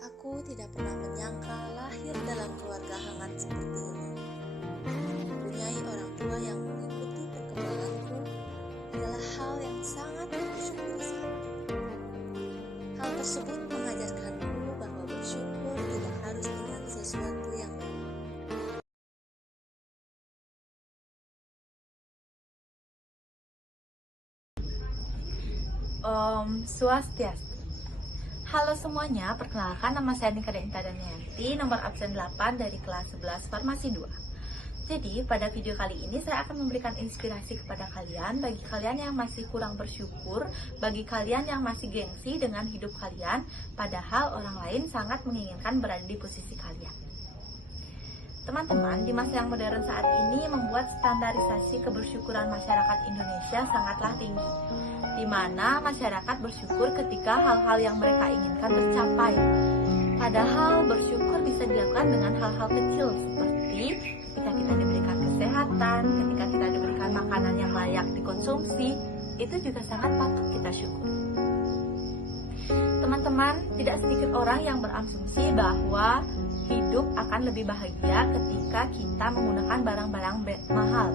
Aku tidak pernah menyangka lahir dalam keluarga hangat seperti ini. Mempunyai orang tua yang mengikuti perkembanganku adalah hal yang sangat aku syukuri saat ini. Hal tersebut mengajarkanku bahwa bersyukur tidak harus dengan sesuatu yang Om Swastiastu. Halo semuanya, perkenalkan nama saya Nika Inta Danianti, nomor absen 8 dari kelas 11 Farmasi 2. Jadi, pada video kali ini saya akan memberikan inspirasi kepada kalian, bagi kalian yang masih kurang bersyukur, bagi kalian yang masih gengsi dengan hidup kalian, padahal orang lain sangat menginginkan berada di posisi kalian. Teman-teman, di masa yang modern saat ini membuat standarisasi kebersyukuran masyarakat Indonesia sangatlah tinggi, di mana masyarakat bersyukur ketika hal-hal yang mereka inginkan tercapai. Padahal bersyukur bisa dilakukan dengan hal-hal kecil seperti ketika kita diberikan kesehatan, ketika kita diberikan makanan yang layak dikonsumsi, itu juga sangat patut kita syukuri. Teman-teman, tidak sedikit orang yang berasumsi bahwa hidup akan lebih bahagia ketika kita menggunakan barang-barang mahal,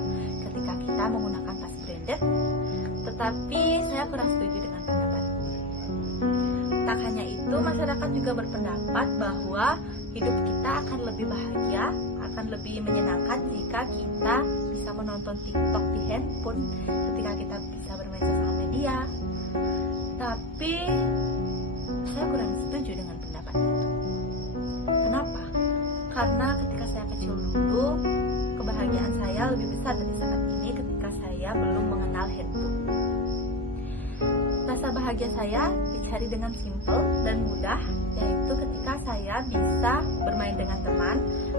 ketika kita menggunakan tas branded. Tetapi saya kurang setuju dengan pendapat ini. Tak hanya itu, masyarakat juga berpendapat bahwa hidup kita akan lebih bahagia, akan lebih menyenangkan jika kita bisa menonton TikTok di handphone, ketika kita bisa bermain sosial media. Tapi saya kurang setuju dengan pendapat itu. Kenapa? Karena ketika saya kecil dulu, kebahagiaan saya lebih besar dari saat ini ketika saya belum mengenal handphone. Rasa bahagia saya dicari dengan simpel dan mudah, yaitu ketika saya bisa bermain dengan teman,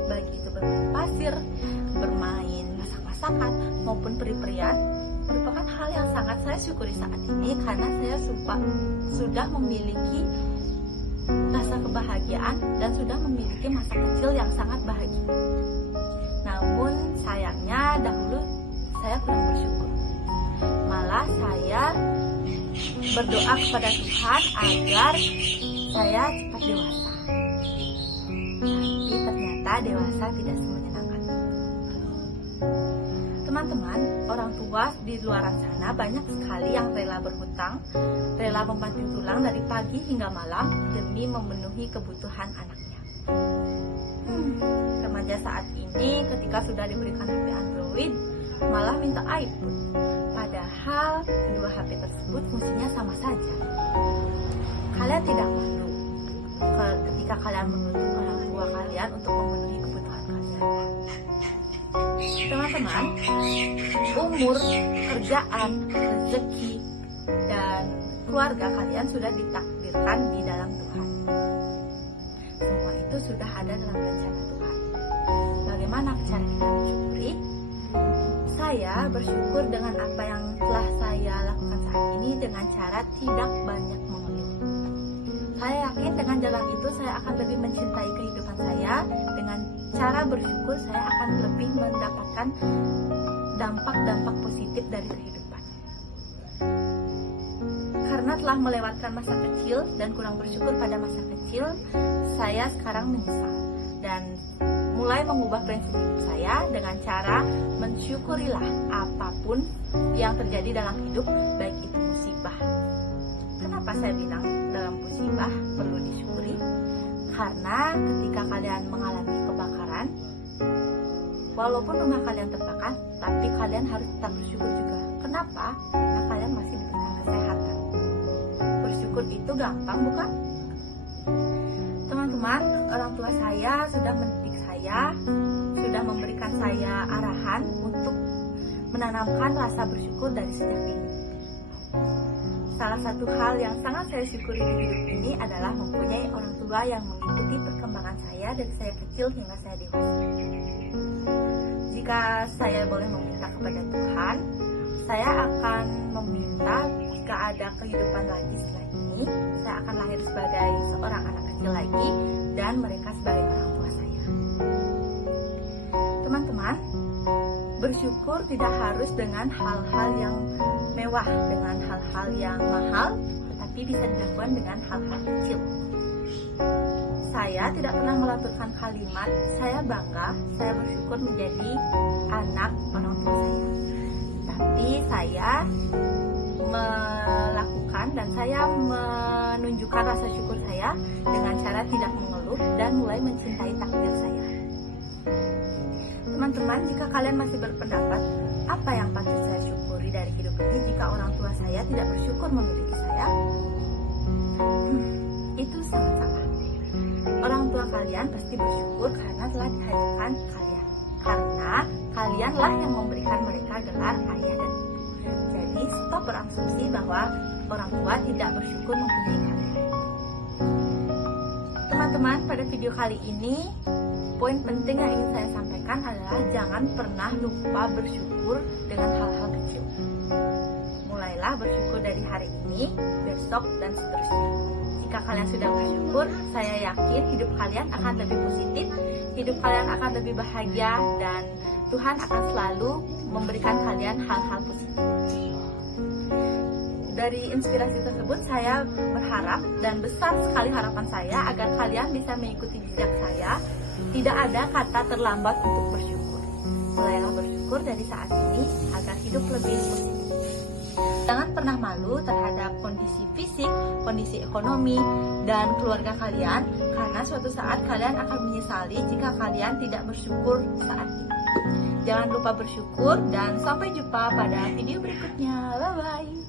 baik itu bermain pasir, bermain masak-masakan, maupun peri-perian, merupakan hal yang sangat saya syukuri saat ini karena saya sudah memiliki rasa kebahagiaan dan sudah memiliki masa kecil yang sangat bahagia. Namun sayangnya dahulu saya kurang bersyukur. Malah saya berdoa kepada Tuhan agar saya cepat dewasa. Tapi ternyata dewasa tidak semenyenangkan itu. Teman-teman, orang tua di luar sana banyak sekali yang rela berhutang, rela membanting tulang dari pagi hingga malam demi memenuhi kebutuhan anaknya. Remaja saat ini ketika sudah diberikan HP Android malah minta iPhone, padahal kedua HP tersebut fungsinya sama saja. Kalian tidak malu ketika kalian menuntut orang tua kalian untuk memenuhi kebutuhan kalian. Teman-teman, umur, kerjaan, rezeki, dan keluarga kalian sudah ditakdirkan di dalam Tuhan. Semua itu sudah ada dalam rencana Tuhan. Bagaimana cara kita mensyukuri? Saya bersyukur dengan apa yang telah saya lakukan saat ini dengan cara tidak banyak mengeluh. Saya yakin dengan jalan itu saya akan lebih mencintai kehidupan saya. Dengan cara bersyukur saya akan lebih mendapatkan dampak-dampak positif dari kehidupan. Karena telah melewatkan masa kecil dan kurang bersyukur pada masa kecil, saya sekarang menyesal dan mulai mengubah prinsip hidup saya dengan cara mensyukurilah apapun yang terjadi dalam hidup, baik itu musibah. Kenapa saya bilang dalam musibah perlu disyukuri? Karena ketika kalian mengalami kebakaran, walaupun rumah kalian terbakar, tapi kalian harus tetap bersyukur juga. Kenapa? Karena kalian masih diberikan kesehatan. Bersyukur itu gampang, bukan? Teman-teman, orang tua saya sudah mendidik saya, sudah memberikan saya arahan untuk menanamkan rasa bersyukur dari sejak dini. Salah satu hal yang sangat saya syukuri di hidup ini adalah mempunyai orang tua yang mengikuti perkembangan saya dari saya kecil hingga saya dewasa. Jika saya boleh meminta kepada Tuhan, saya akan meminta jika ada kehidupan lagi setelah ini, saya akan lahir sebagai seorang anak kecil lagi dan mereka sebagai orang tua saya. Teman-teman, bersyukur tidak harus dengan hal-hal yang mewah, dengan hal-hal yang mahal, tetapi bisa dilakukan dengan hal-hal kecil. saya tidak pernah melaturkan kalimat saya bangga, saya bersyukur menjadi anak orang tua saya. Tapi saya melakukan dan saya menunjukkan rasa syukur saya dengan cara tidak mengeluh dan mulai mencintai takdir saya. Teman-teman, jika kalian masih berpendapat apa yang patut saya syukuri dari hidup ini jika orang tua saya tidak bersyukur memiliki saya, itu sangat salah. Orang tua kalian pasti bersyukur karena telah dihadirkan kalian, karena kalianlah yang memberikan mereka gelar ayah dan ibu. Jadi stop berasumsi bahwa orang tua tidak bersyukur mempunyai kalian. Teman-teman, pada video kali ini poin penting yang ingin saya sampaikan adalah jangan pernah lupa bersyukur dengan hal-hal kecil. Mulailah bersyukur dari hari ini, besok, dan seterusnya. Jika kalian sudah bersyukur, saya yakin hidup kalian akan lebih positif, hidup kalian akan lebih bahagia, dan Tuhan akan selalu memberikan kalian hal-hal positif. Dari inspirasi tersebut, saya berharap dan besar sekali harapan saya agar kalian bisa mengikuti jejak saya. Tidak ada kata terlambat untuk bersyukur. Mulailah bersyukur dari saat ini agar hidup lebih positif. Jangan pernah malu terhadap kondisi fisik, kondisi ekonomi, dan keluarga kalian, karena suatu saat kalian akan menyesali jika kalian tidak bersyukur saat ini. Jangan lupa bersyukur dan sampai jumpa pada video berikutnya. Bye-bye.